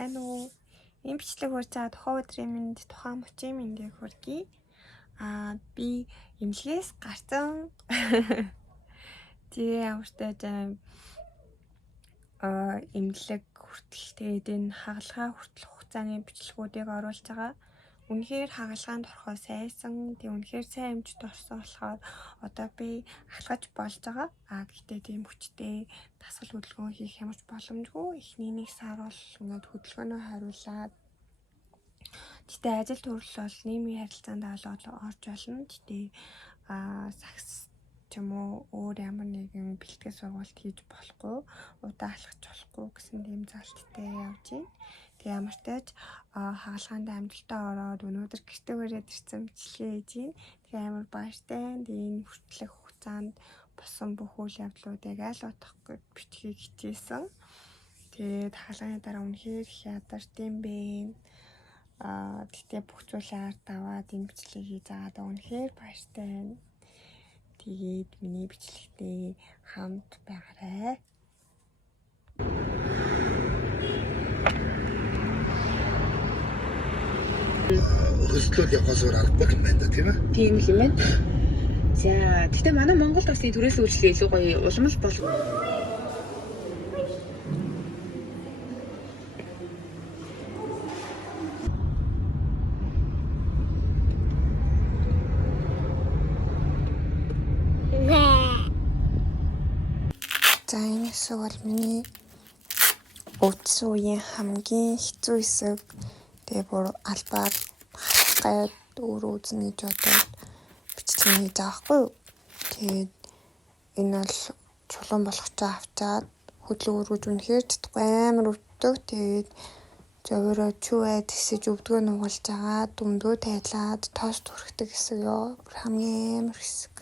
сайн уу? Энэ бичлэг хүрч байгаа тухайн өдрийн минь тухайн мөчийн мэндийг хүргэе. Би эмнэлгээс гарсан. Тэгээ ямартай эмнэлэг хүртэл тэгээд энэ хагалгаа хүртэл хугацааны бичлэгүүдийг оруулж байгаа. Үнэхээр хагалгаанд орохоо сайсан. Тэгээ үнэхээр сайн эмчд орсон болохоор одоо би ахлагаж болж байгаа. Гэхдээ тийм хүчтэй дасгал хөдөлгөөн хийх ямарч боломжгүй. Эхний нэг сар бол ингээд хөдөлгөөнөө хариулаад. Гэтэ ажил төрөл бол нийгмийн харилцаанд орж болно. Гэтэ сакс ч юм уу өөр ямар нэгэн бэлтгэл сургалт хийж болохгүй, удаа алхаж болохгүй гэсэн тийм залттай явж байна. Тэгээ ямар ч тач хагалгаанд амжилтаа ороод өнөөдөр гэртээ ирээд ирсэн бичлэгээ хийж байна. Тэгээ амар баяртай. Тэгээ энэ хүртэлх хугацаанд болсон бүх үйл явдлуудыг аль утгахгүй бичгийг хичээсэн. Тэгээд хагалгааны дараа үнэхээр их ядарч юм бэ. Тэгтээ бүх зүйлээ ард аваад энэ бичлэгийг хийж байгаа үнэхээр баяртай байна. Тэгээд миний бичлэгтэй хамт байгаарай. Хөслөд явахаар аргагүй юм байна тийм ээ. Тийм л юм байна. За, тэгтээ манай Монголд бас энэ төрөөс үйлчлэг илүү гоё уламжлал бол За энэ хэсэг бол миний өвдсөн үеийн хамгийн хэцүү хэсэг. Тэгээ бүр албаар гайд өөр үзнэ гэж бодоод бичлэг хийж байгаа хгүй юу. Тэгээд энэ бол чулуун болгочоо авчаад хөдлөө өргөж үнэхээр чадахгүй амар өвддөг. Тэгээд зовёроо чүвээ тэсэж өвдгөө нугалж байгаа дүмдөө тайлаад тост хүрхдэг хэсэг ёо. Бүр хамгийн амар хэсэг.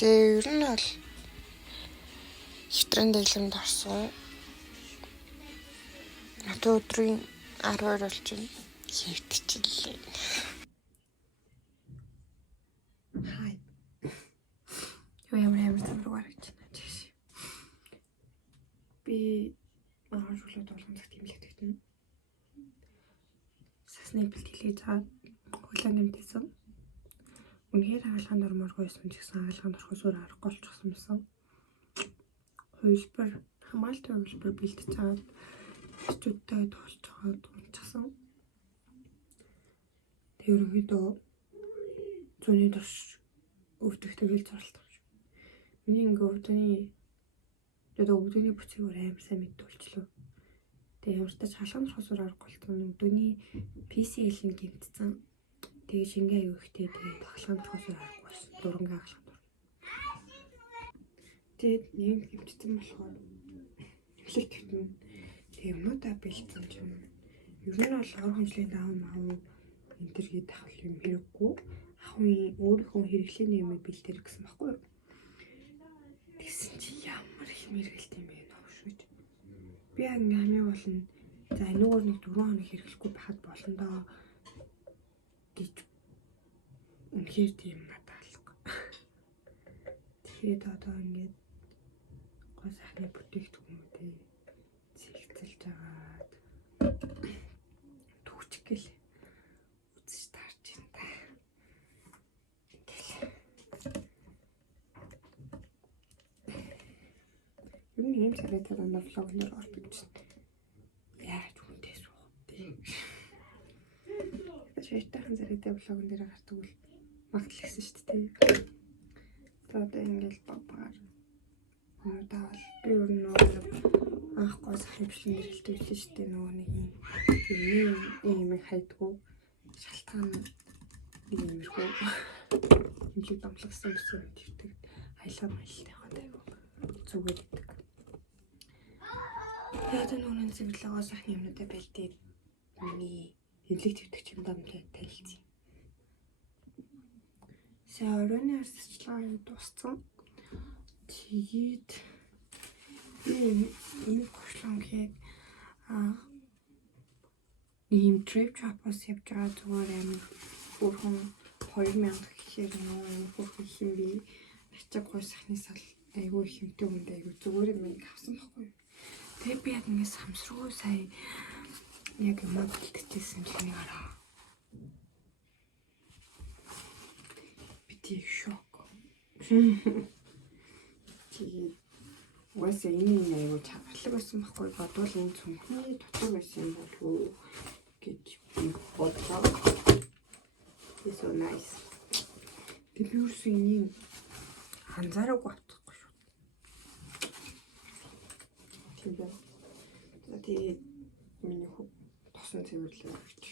Тэгээ ер нь бол хитрэн дэглэмд орсон. Одоо өдрийн 12 болж байна. Хэвтчихлээ. Хай. Ямар замбар гарч байна. Би шүлээд болгон цагт имлэгдэгдэн. Сасны бэлтгэлээ заад хулаа нэмтэйсэн. Үнэхээр хагалгаанд ормооргүйсэн ч гэсэн хагалгаанд орохоос өөр аргагүй болчихсон юмсан. Хувилбар хамгаалалтын хувилбар бэлтэж чаад чүдтэй тоолж чаад унчихсан. Тэр ерөнхийдөө зүүнний турш өвдөгтэй хэл зарлалт авч. Миний ингээ өвдөний бүцгийг амар сайн мэдүүлчлээ. Тэгээ ямар ч тач хаалганд орохоос өөр аргагүй болсон. Өвдөний PCL нь гэмтсэн. Тэгээ шингээ аягүй ихтэй тэгээд хаалганд орохоос аргагүй болсон. Дурангийн хаалганд орно. Тэгээд нэг гэмтсэн болохоор эмнэлэг төвтөн тэгээ юмудаа бэлдсэн ч юм. Ер нь бол ор хэмжлэлийн даав энэ төр гээд авах юм хэрэггүй. Ахын өөрийнхөө хэрэглээний юм бэлдэр гэсэн баггүй юу? Тэгсэн чи ямар их мэргэлт юм бэ нөөшөж. Би хамгийн болно. За энэгээр нэг 4 хоног хэрэглэхгүй байхад болно доо гэж үнэхээр тийм надаалга. Тэгээд одоо ингээд гоо сайхны бүтээгдэхүүнүүдээ цэгцэлж агаад гэл үзэж таарч байна та. Юу нэг юм царай тавина влог нэр ордог чинь. Яаж хүнтэй суух вэ? Шийдтайхан царайтай влогн дээр гардаг бол магтлагсан шүү дээ. Одоо ингээл бабаар таавал би өөр нөгөө анхгүй сахны бичлэн дээр хэлдэг билээ шүү дээ. Нөгөө нэг юм хайдгүй шалтгаан иймэрхүү хэмжиг домлогсон бүсээр твдэг хайлгаа маялтай хаадаг зүгээр гэдэг. Тэгээд нөгөө зөвлөгөө сахны юмнуудаа бэлдээд миний эвлэг твдэг юм дамтай танилцсан. Оройн арсчлаа дууссан. Тэгээд энэ гошлонгийн ийм trip trapos явж байгаа зүгээр амир бүрхэн 2000 гэхээр нөгөө бүрхэн хин би ачааг гой сахны сал айгүй хэмтэй хүнд айгүй зүгээр юм авсан байхгүй. Тэгээд би яг ингэ самсруу сая яг модэлтчихсэн чиний гараа. Би шок. Тэгээд уусаа энэ айгүй чанарлаг байсан байхгүй бодвол энэ цүнхний дотор байсан юм болов уу гэж бодлоо. It's so nice. Би юусэн энэ анзаараагүй авчихгүй шүү. Тэгээд миний хөв тосон цэвэрлээ гэж.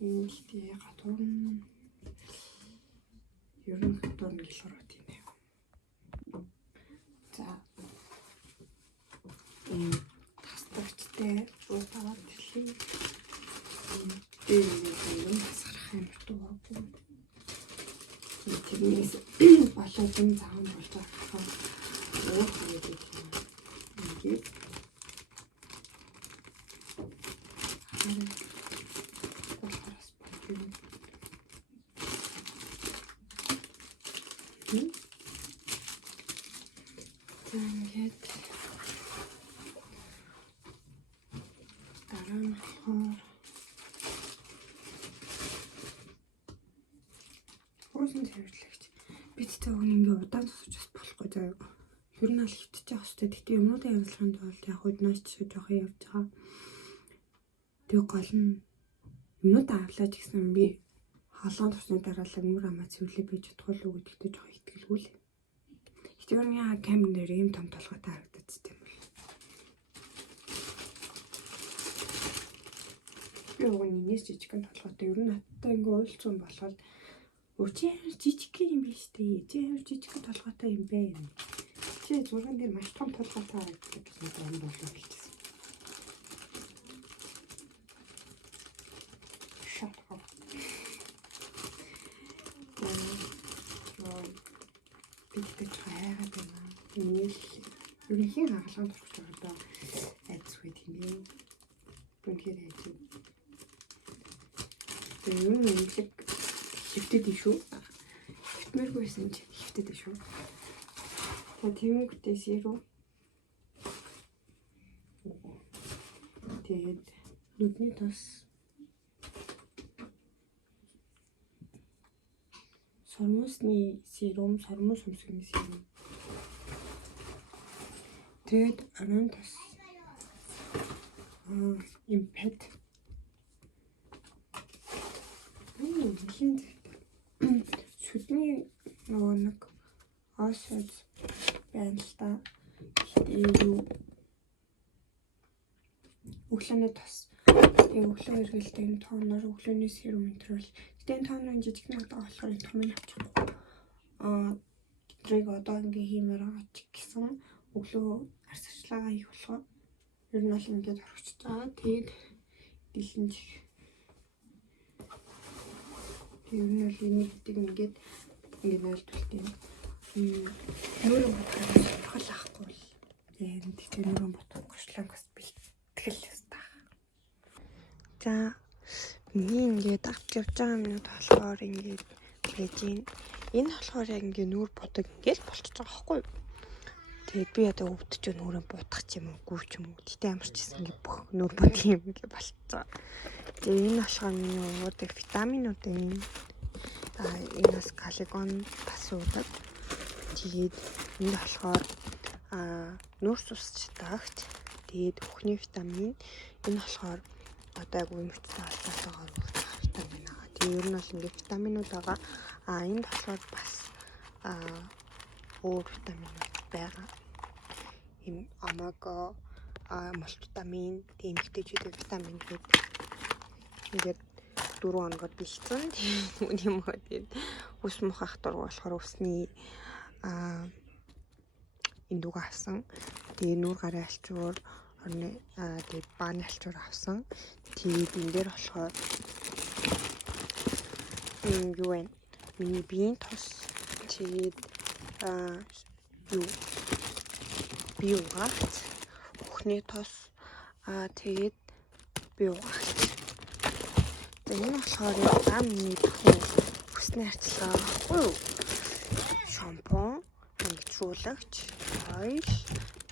Энэ ихтэй гадуур нь ерөн гадуур нь гэлороо тийм ээ. За. Тастагчтай уутаад дэлхий. Энэ хасгарах юм дурггүй. Тэрнээс болоод энэ заан болж байгаа уу гэдэг юм. Ингээд ингээд дараа нь хоосон цэвэрлэгч бид тэ өгн ингээ удаан тусаж болохгүй заяа. Ер нь аль хитэж явах хэрэгтэй. Гэтэ юмнуудаа явуулахын тулд яг уднаас ч жоохон явж байгаа. Тэгээ гол нь юмнуудаа авлаач гэсэн би холоон тусны дараалал мөр амаа цэвэрлээ бий чадахгүй л гэдэгтээ жоохон итгэлгүй л. Гэтэ ер нь яа камер дээр ийм том толгойтой харагдаад тийм бол. Би өгнээс жижигхэн толгойтой ер нь надтай ингээ уйлцсан болоход өчигдөр жижиг юм биш үү? Жижиг жижиг толгойтой юм бэ. Чи зурган дээр маш том толгойтой харагддаг гэж юм болов хэлчихсэн. Shut up. Бидтэй хайгаад байна. Энийг ерөнхийн хаалганд орчих жоо айцгүй тийм ээ. Бүгд хайж. Тэгээ юм инглик хөвтөд шүү. Хөвтмөргүйсэн чи хөвтөд шүү. Тийм гүтээс ирүү. Тэгээд нүдний тос сормосны серум, сормос өмсгөний серум. Тэгээд оройн тос импет. Хин сүдний нөгөө нэг осод байна л та. Юу өглөөний тос. Тэгээ өглөө эргэлтэй энэ тооноор өглөөний серум энтрол. Гэтэ энэ тооноор жижиг надад болохоор том нь авчихгүй. Трийг одоо ингээ хиймээр байгаа ч гэсэн өглөө арсчлаагаа хийх болохоор ер нь бол ингээд орчихж байгаа. Тэгээд дэлэнж ер нь бол энийг ингээд ойлтолт юм. Нүүрэн бодхол ахгүй л. Тэгээд тэгтээ нүүрэн бодох гошлонгос бэлтгэл ёстой. За миний ингээд авч явж байгаа минут болохоор ингээд байж гин. Энэ болохоор яг ингээд нүүр бодог ингээд болчихж байгаа байхгүй юу? Тэгээд би одоо өвдөж нүүрэн будах ч юм уу, гүр ч юм уу. Тэгтээ ямар ч гэсэн ингээд бүх нүүр бодох юм ингээд болчихж байгаа. Тэгээ энэ болохоор миний уудаг витаминуудын энэс калигон бас уудаг. Тэгээд энд болохоор нүүрс усчдагч. Тэгээд бүхний витамин энэ болохоор одоо яг үемэгтэй холбоотойгоор уудаг витамин аа. Тэгээд ер нь бол ингээд витаминууд байгаа. Энд болохоор бас өөр витаминууд байгаа. Им омега мультивитамин, эмэгтэйчүүдийн витамин гэдэг. Ингээд 4 хоногор бэлдсэн. Тэгээд юм уу тэгээд ус мухах дург болохоор усны эндүг авсан. Тэгээд нүүр гарын алчуур тэгээд бааны алчуур авсан. Тэгээд энэ дээр болохоор юу вэ? Миний биеийн тос тэгээд би угаач, бүхний тос тэгээд би угаач. Тэгээд энэ болохоор миний бүхний хүсний арчилгаа баггүй юу? Шампунь, ангижуулагч, ойл,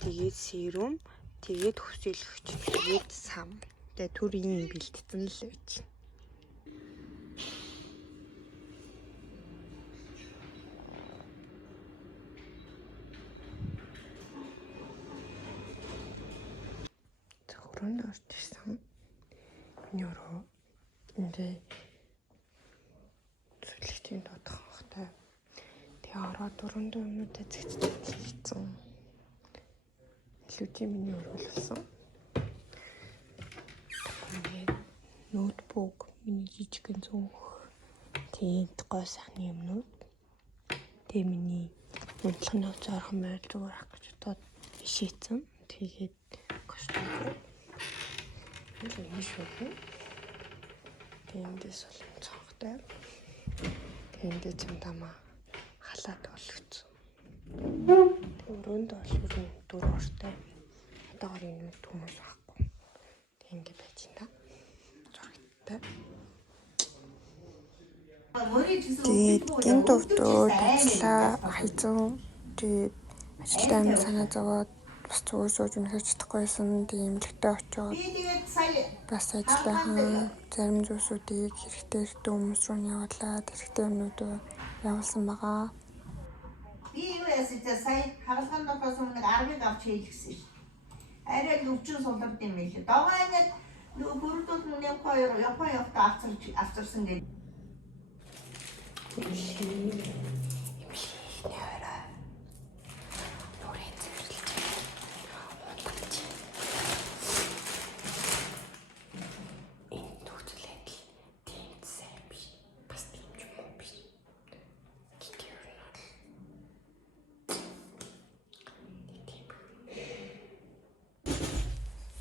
тэгээд серум, тэгээд хөсөөлөгч, тэгээд сам. Тэгээд төрийн бэлтгэн л байж. Зөвхөн орчихсан. Нёро энэ зүйлчийн додохтой. Тэгээ ороод 4 минутаа зэгцсэн. Илүүтэй миний өргөлсөн. Тэгээд ноутбук, миний жижигэн зүүх. Тэгээд гой сахны юмнууд. Тэгээ миний унтлах нууц орхон байл зүгээр ах гэж бодоод шийдсэн. Тэгээд костюм. Энэ шоу. Тэндээс бол цонхтой. Тэндээ цамтамаа халаад болгоцсон. Өрөөнд бол өрөө 4 ортой. Одоогор энэ хүмүүс байхгүй. Тэг ингэ байж энэ. Зурагтай. Тэгээд гинт өвдөө таслаа хайцсан. Тэгээд ажилтаа минь санаа зовоод бас зүгээр сууж унахаж чадахгүйсэн. Тэгээд эмнэлэгтээ очоод бас ажиллахан зарим зүйлсүүдийг хэрэгтэй хүмүүс руу явуулаад хэрэгтэй юмнуудаа явуулсан байгаа. Би юу яасан ч сая хагалгаанд орохоос өмнө 10-ыг авч хийлгэсэн шүү. Арай л өвчин сулрд юм билээ. Догоо ингээд нөгөө бүрдүүд нь Япон явахдаа авчирсан гэдэг.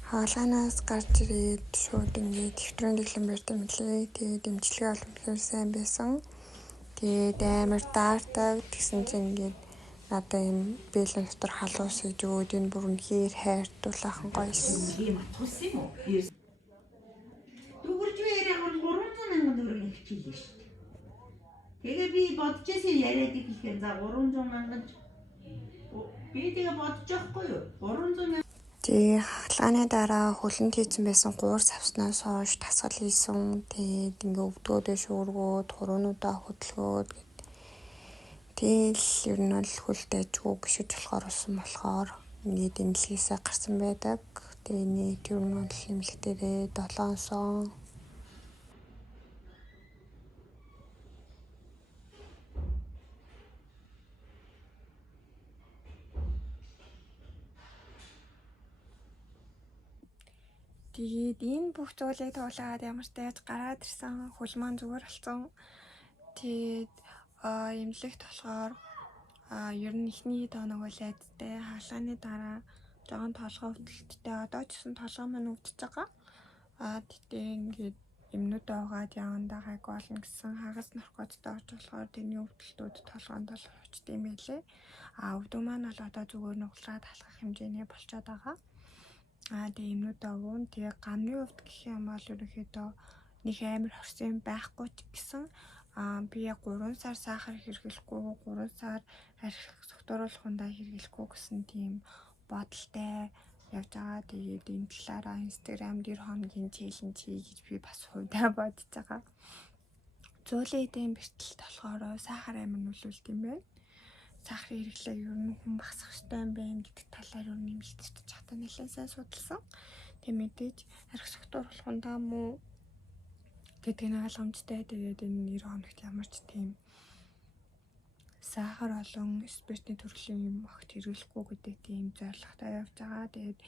Хаалганаас гарч ирээд шууд ингээд дэвтрэн дэглэн барьдаг мөлий. Тэгээд дэмжлэгээ олох үнэхээр сайн байсан. Тэгээд амар даардаг. Тэгсэн чинь ингээд надаа юм бэлэн дотор халуус хийж өгөөд энэ бүр үнэхээр хайртуулаахан гоёсэн. Тийм атгуулсан юм уу? Дүгэрж яриаг бол 300 мянган төгрөг хичээлээ шүү дээ. Тэгээ би бодож байсан яриад ихэхээр за 300 мянган би тэгээ бодож байхгүй юу? 300 мянган. Тэгээ хаалганы дараа хөлөнд хийсэн байсан гуурс авснаас хойш тасгал хийсэн. Тэгээд ингээ өвдгөөдөө шуургууд, хуруунуудаа хөдөлгөөд гэд. Тэгэл ер нь бол хөлд ажгүй гიშиж болохоор ингээд эмнэлгээсээ гарсан байдаг. Тэгээ нэг ер нь бол эмнэлэг дээрээ 7 сон. Тэгээд энэ бүх зүйлийг туулаад ямар ч тааж гараад ирсэн хөл маань зүгээр болсон. Тэгээд эмнэлэгт болохоор ер нь ихний тооног бол айдтай. Хаалганы дараа жоохон толгой өвдөлттэй. Одоо ч гэсэн толгой маань өвдөж байгаа. Тэгтээ ингээд эмнүүдээ угаад явандаа гайг болно гэсэн хагас наркоттой очиж болохоор тэрний өвдөлтүүд толгоонд бол очдөг юм байлээ. Өвдөө маань бол одоо зүгээр нуглаад халах хэмжээний болчиход байгаа. Тэгээ эмнүүдээ уун. Тэгээ гамны хувьд гэх юм бол ерөнхийдөө нэг амар хорсон байхгүй ч гэсэн би 3 сар сахар хэрэглэхгүй, 3 сар арх согтууруулах ундаа хэрэглэхгүй гэсэн тийм бодолтой явж байгаа. Тэгээд энэ талаараа Instagram дээр хоногийн челленж хий гэж би бас хувьдаа бодож байгаа. Зөөлөн эдийн бэртэлт болохоор сахар амин нөлөөлт юм байна. Сахарын хэрэглээ ер нь хүн багасгах хэрэгтэй юм байна гэдэг талаар ер нь нэмэлтэж чадсан нэлээд сайн судалсан. Тэг мэдээж арх согтуур болохондоо муу гэдэг нь ойлгомжтой. Тэгээд энэ 90 хоногт ямар ч тийм сахар олон спиртний төрлийн юм огт хэрэглэхгүй гэдэг тийм зорилготой явж байгаа. Тэгээд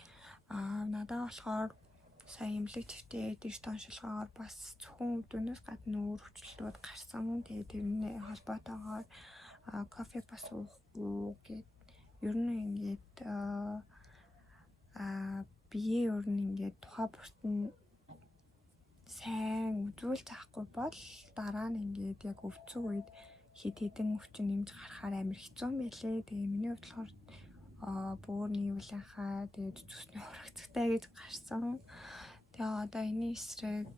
надад болохоор сая эмнэлэг чивтээ дэж тоншилгоогоор бас зөвхөн өдөөс гадна өөр хүчлэлтүүд гарсан. Тэгээд тэрний холбоотойгоор кофе бас уухгүй гэд ер нь ингээд бие ер нь ингээд тухай бүрт нь сайн үзүүл заахгүй бол дараа нь ингээд яг өвцөг үед хэд хэдэн өвчин нэмж гарахаар амар хэцүү юм байлээ. Тэгээ миний хувьд болохоор бөөрийн үүлэнхаа тэгээд зүсний урагцтай гэж гарсан. Тэгээ одоо энэ эсрэг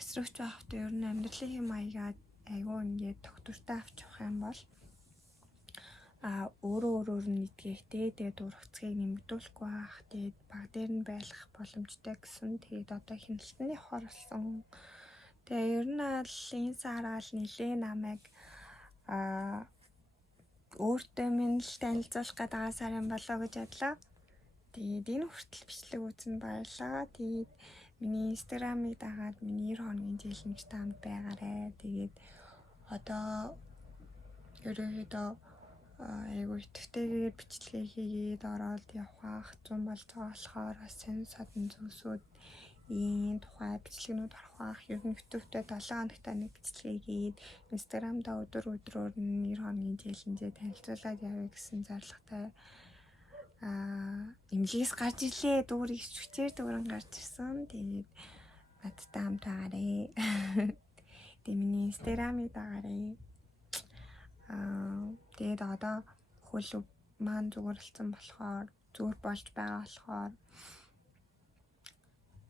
эсрэгч байхад ер нь амьдралын маягаа айгүй ингээд тогтвортой авч явах юм бол өөрөө нь идгээхтэй тэгээд урагцгийг нэмэгдүүлэхгүй байх тэгээд баг дээр нь байлгах боломжтой гэсэн. Тэгээд одоо хяналтны хорлсон. Тэгээ ер нь аль энэ сараал нэлээ намайг өөртөө минь л танилцуулах гэдэг сар юм болоо гэж бодлоо. Тэгээд энэ хүртэл бичлэг үзэн баярлаа. Тэгээд миний Instagram-ыг дагаад миний 90 хоногийн челленж таанд байгаарэ. Тэгээд одоо ерөөхдөө айгүй итгэвтэйгээр бичлэгээ хийгээд ороод явах зам болж байгаа болохоор бас сонь содон зүйлсүүд энэ тухай бичлэгнүүд орох. Ер нь YouTube-д 7 хоногт нэг бичлэгээ хийгээд Instagram-да өдрөөр нь 90 хоногийн челленжээ танилцуулаад явъя гэсэн зорилготой эмнэлгээс гарч ирлээ. Дүүр их хүчээр дүүрэн гарч ирсэн. Тэгээд надтай хамт байгаарэ. Тэгээд миний Instagram-ыг дагаарэ. Тэгээд одоо хөл маань зүгөрлцэн болохоор зүгээр болж байгаа болохоор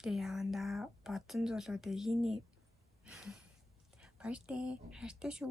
тэгээд явандаа бодсон зүйлүүдээ хийнэ. Баяртай. Хайртай шүү.